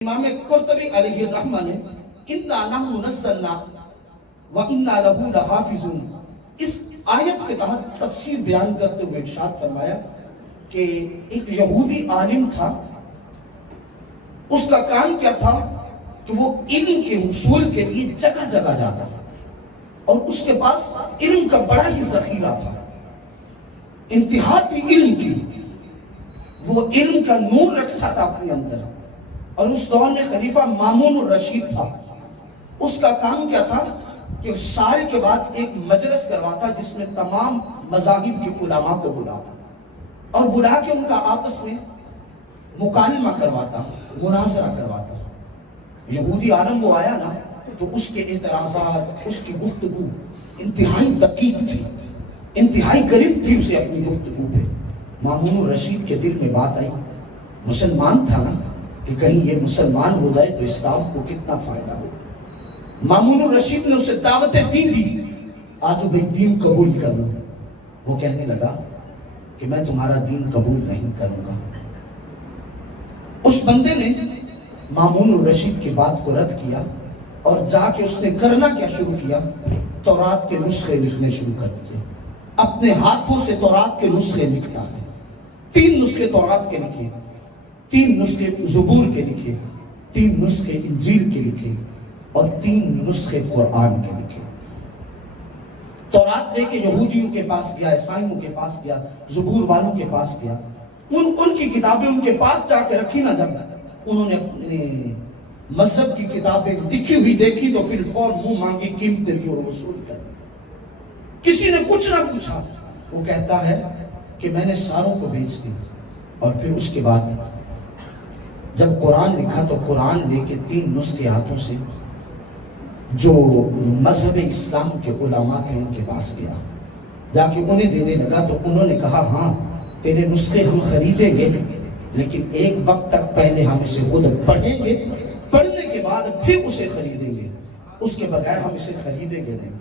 امام قرطبی علیہ الرحمہ نے اِنَّا نَحْنُ نَزَّلْنَا وَإِنَّا لَهُ لَحَافِظُونَ اس آیت کے تحت تفسیر بیان کرتے ہوئے ارشاد فرمایا کہ ایک یہودی عالم تھا، اس کا کام کیا تھا کہ وہ علم کے حصول کے لیے جگہ جگہ جاتا اور اس کے پاس علم کا بڑا ہی ذخیرہ تھا، انتہا تھی علم کی، وہ علم کا نور رکھتا تھا اپنے اندر۔ اور اس دور میں خلیفہ مامون الرشید تھا، اس کا کام کیا تھا کہ سال کے بعد ایک مجلس کرواتا جس میں تمام مذاہب کے علماء کو بلاتا اور بلا کے ان کا آپس میں مکالمہ کرواتا، مناظرہ کرواتا۔ یہودی عالم وہ آیا نا تو اس کے اعتراضات، اس کی گفتگو انتہائی دقیق تھی، انتہائی گرفت تھی اسے اپنی گفتگو پہ۔ مامون الرشید کے دل میں بات آئی، مسلمان تھا نا کہ کہیں یہ مسلمان ہو جائے تو اسلام کو کتنا فائدہ ہو۔ مامون الرشید نے اسے دعوتیں دی، آج وہ دین قبول کر لوں۔ وہ کہنے لگا کہ میں تمہارا دین قبول نہیں کروں گا۔ اس بندے نے مامون الرشید کی بات کو رد کیا اور جا کے اس نے کرنا کیا شروع کیا، تورات کے نسخے لکھنے شروع کر دیے۔ اپنے ہاتھوں سے تورات کے نسخے لکھتا ہے، 3 نسخے تورات کے لکھے، 3 نسخے زبور کے لکھے، 3 نسخے انجیل کے لکھے اور 3 نسخے قرآن کے لکھے۔ تورات لے کے یہودیوں کے پاس گیا، عیسائیوں کے پاس گیا، زبور والوں کے پاس گیا، ان کی کتابیں ان کے پاس جا کے رکھی نہ، جب انہوں نے اپنے مذہب کی کتابیں لکھی ہوئی دیکھی تو فی الفور منہ مانگی قیمتیں بھی اور وصول کر۔ کسی نے کچھ نہ پوچھا، وہ کہتا ہے کہ میں نے ساروں کو بیچ دی۔ اور پھر اس کے بعد جب قرآن لکھا تو قرآن لے کے 3 نسخے ہاتھوں سے جو مذہب اسلام کے علماء تھے ان کے پاس گیا، جا کے انہیں دینے لگا تو انہوں نے کہا ہاں تیرے نسخے ہم خریدیں گے، لیکن ایک وقت تک پہلے ہم اسے خود پڑھیں گے، پڑھنے کے بعد پھر اسے خریدیں گے، اس کے بغیر ہم اسے خریدیں گے نہیں۔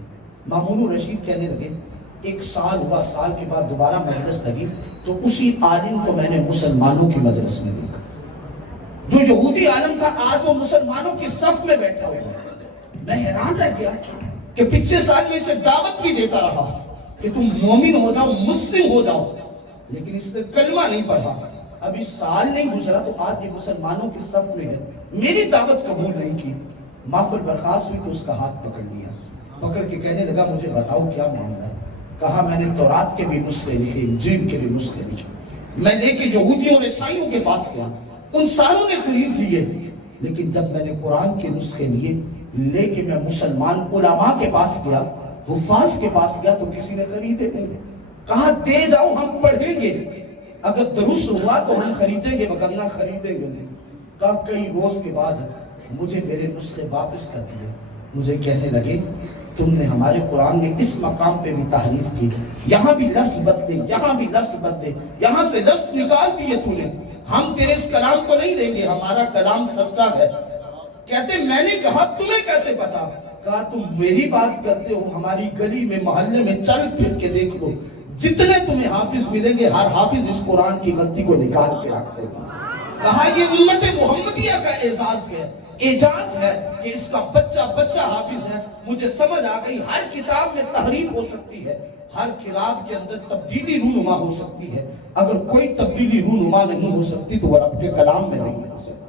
مامون الرشید کہنے لگے 1 سال ہوا، سال کے بعد دوبارہ مجلس لگی تو اسی عالم کو میں نے مسلمانوں کی مجلس میں دیکھا۔ جو یہودی عالم تھا آج وہ مسلمانوں کی صف میں بیٹھا ہوا۔ میں حیران رہ گیا کہ پچھلے سال میں اسے دعوت بھی دیتا رہا کہ تم مومن ہو جاؤ، مسلم ہو جاؤ، لیکن اس نے کلمہ نہیں پڑھا۔ ابھی سال نہیں گزرا تو آج یہ مسلمانوں کی صف میں ہے، میری دعوت قبول نہیں کی۔ محفل برخاست ہوئی تو اس کا ہاتھ پکڑ لیا، پکڑ کے کہنے لگا مجھے بتاؤ کیا معاملہ ہے۔ کہا میں نے تورات کے بھی نسخے لکھے، انجیل کے بھی نسخے لکھے، میں لے کے یہودیوں اور عیسائیوں کے پاس گیا، ان ساروں نے خرید لیے، لیکن جب میں نے قرآن کے نسخے لیے لے کے میں مسلمان علماء کے پاس گیا، حفاظ کے پاس گیا تو کسی نے خریدے نہیں۔ کہا دے جاؤ ہم پڑھیں گے، اگر درست ہوا تو ہم خریدیں گے وگرنہ خریدیں گے نہیں۔ کہا کئی روز کے بعد مجھے میرے نسخے واپس کر دیے، مجھے کہنے لگے تم نے ہمارے قرآن میں اس مقام پہ بھی تحریف کی، یہاں بھی لفظ بدلے، یہاں بھی لفظ بدلے، یہاں سے لفظ نکال دیے تو نے، ہم تیرے اس کلام کو نہیں لیں گے، ہمارا کلام سچا ہے۔ کہتے میں نے کہا تمہیں کیسے پتا؟ کہا تم میری بات کرتے ہو، ہماری گلی میں محلے میں چل پھر کے دیکھ لو، جتنے تمہیں حافظ ملیں گے ہر حافظ اس قرآن کی غلطی کو نکال کے رکھتے ہیں۔ کہا یہ امت محمدیہ کا اعزاز ہے، اعجاز ہے کہ اس کا بچہ حافظ ہے۔ مجھے سمجھ آ گئی ہر کتاب میں تحریف ہو سکتی ہے، ہر کتاب کے اندر تبدیلی رونما ہو سکتی ہے، اگر کوئی تبدیلی رونما نہیں ہو سکتی تو وہ رب کے کلام میں نہیں ہو سکتی۔